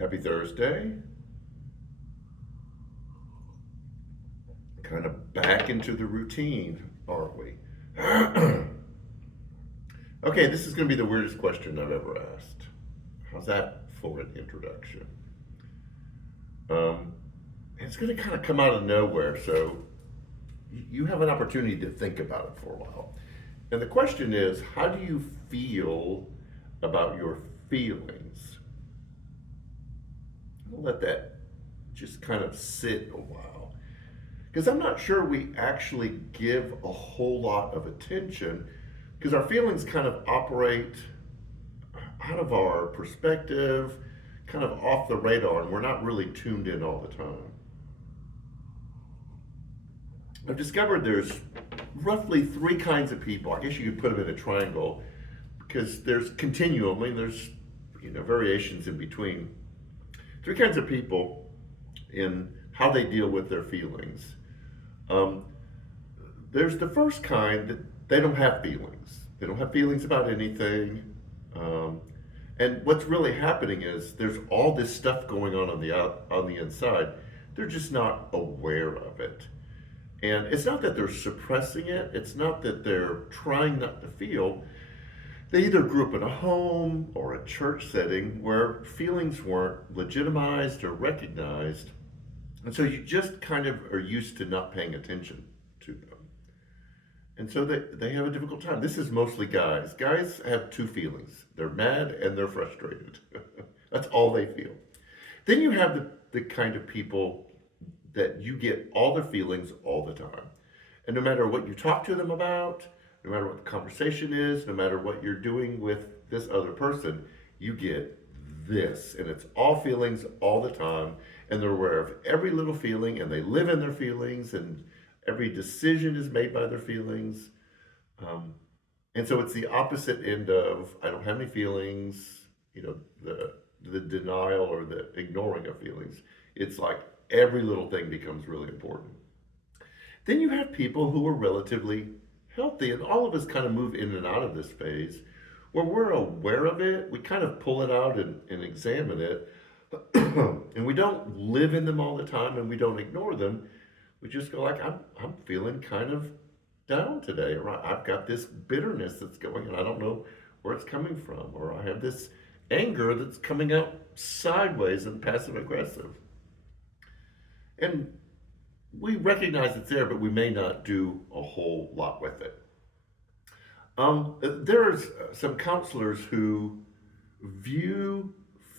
Happy Thursday. Kind of back into the routine, aren't we? Okay, this is going to be the weirdest question I've ever asked. How's that for an introduction? Um, it's going to kind of come out of nowhere, so you have an opportunity to think about it for a while. And the question is, how do you feel about your feelings? I'll let that just kind of sit a while. Because I'm not sure we actually give a whole lot of attention because our feelings kind of operate out of our perspective, kind of off the radar, and we're not really tuned in all the time. I've discovered there's roughly three kinds of people. I guess you could put them in a triangle because there's continuum, and there's variations in between. Three kinds of people in how they deal with their feelings. Um, there's the first kind that they don't have feelings. They don't have feelings about anything. Um, and what's really happening is there's all this stuff going on on the inside. They're just not aware of it. And it's not that they're suppressing it. It's not that they're trying not to feel. They either grew up in a home or a church setting where feelings weren't legitimized or recognized. And so you just kind of are used to not paying attention to them. And so they have a difficult time. This is mostly guys. Guys have two feelings, they're mad and they're frustrated. That's all they feel. Then you have the kind of people that you get all their feelings all the time. And no matter what you talk to them about, no matter what the conversation is, no matter what you're doing with this other person, you get this. And it's all feelings all the time. And they're aware of every little feeling and they live in their feelings and every decision is made by their feelings. Um, and so it's the opposite end of I don't have any feelings, the denial or the ignoring of feelings. It's like every little thing becomes really important. Then you have people who are relatively healthy, and all of us kind of move in and out of this phase where we're aware of it, we kind of pull it out and examine it, and we don't live in them all the time and we don't ignore them. We just go like, I'm feeling kind of down today, or I've got this bitterness that's going and I don't know where it's coming from, or I have this anger that's coming out sideways and passive aggressive. And we recognize it's there, but we may not do a whole lot with it. There's some counselors who view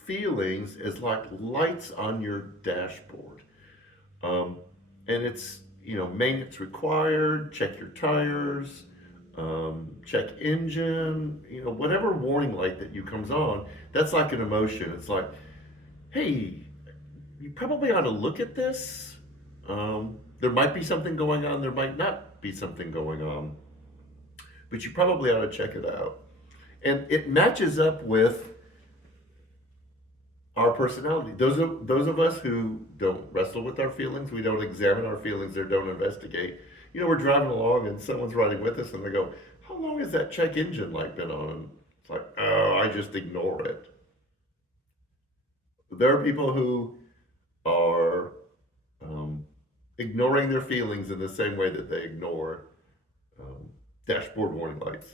feelings as like lights on your dashboard. Um, and it's, maintenance required, check your tires, check engine, whatever warning light that you comes on, that's like an emotion. It's like, hey, you probably ought to look at this. There might be something going on, there might not be something going on, but you probably ought to check it out. And it matches up with our personality. Those of us who don't wrestle with our feelings, we don't examine our feelings or don't investigate. We're driving along and someone's riding with us and they go, "How long has that check engine light been on?" And it's like, "Oh, I just ignore it." There are people who are ignoring their feelings in the same way that they ignore um, dashboard warning lights.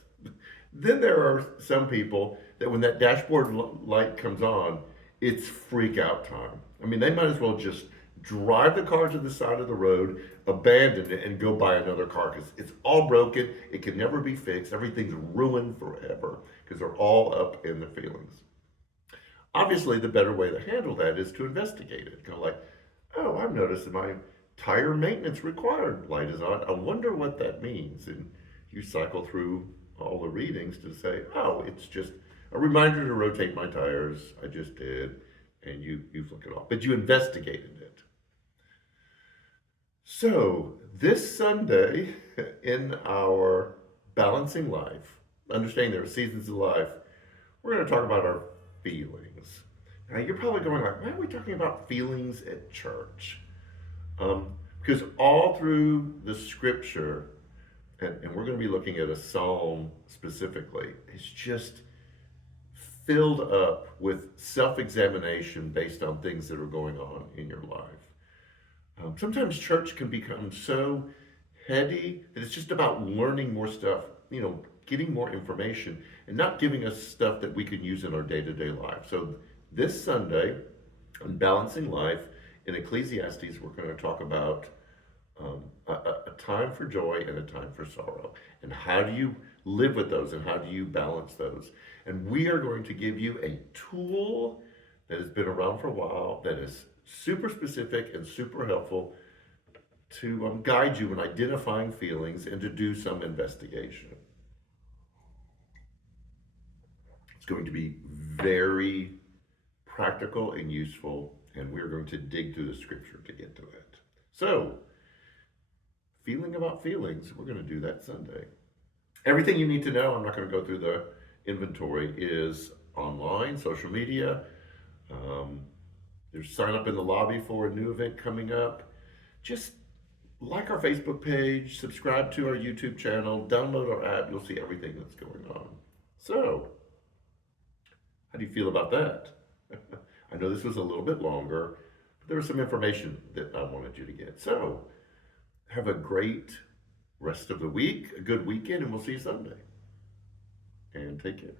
Then there are some people that when that dashboard light comes on, it's freak out time. I mean, they might as well just drive the car to the side of the road, abandon it, and go buy another car because it's all broken. It can never be fixed. Everything's ruined forever because they're all up in their feelings. Obviously, the better way to handle that is to investigate it. Go like, oh, I've noticed that my tire maintenance required light is on. I wonder what that means. And you cycle through all the readings to say, oh, it's just a reminder to rotate my tires. I just did. And you flick it off. But you investigated it. So this Sunday in our balancing life, understanding there are seasons of life, we're going to talk about our feelings. Now you're probably going like, why are we talking about feelings at church? Because all through the scripture, and we're going to be looking at a psalm specifically, it's just filled up with self-examination based on things that are going on in your life. Sometimes church can become so heady that it's just about learning more stuff, getting more information and not giving us stuff that we can use in our day-to-day life. So this Sunday on Balancing Life in Ecclesiastes, we're going to talk about a time for joy and a time for sorrow. And how do you live with those and how do you balance those? And we are going to give you a tool that has been around for a while that is super specific and super helpful to guide you in identifying feelings and to do some investigation. It's going to be very practical and useful, and we're going to dig through the scripture to get to it. So, feeling about feelings, we're going to do that Sunday. Everything you need to know, I'm not going to go through the inventory, is online, social media. There's sign up in the lobby for a new event coming up. Just like our Facebook page, subscribe to our YouTube channel, download our app, you'll see everything that's going on. So, how do you feel about that? I know this was a little bit longer, but there was some information that I wanted you to get. So, have a great rest of the week, a good weekend, and we'll see you Sunday. And take care.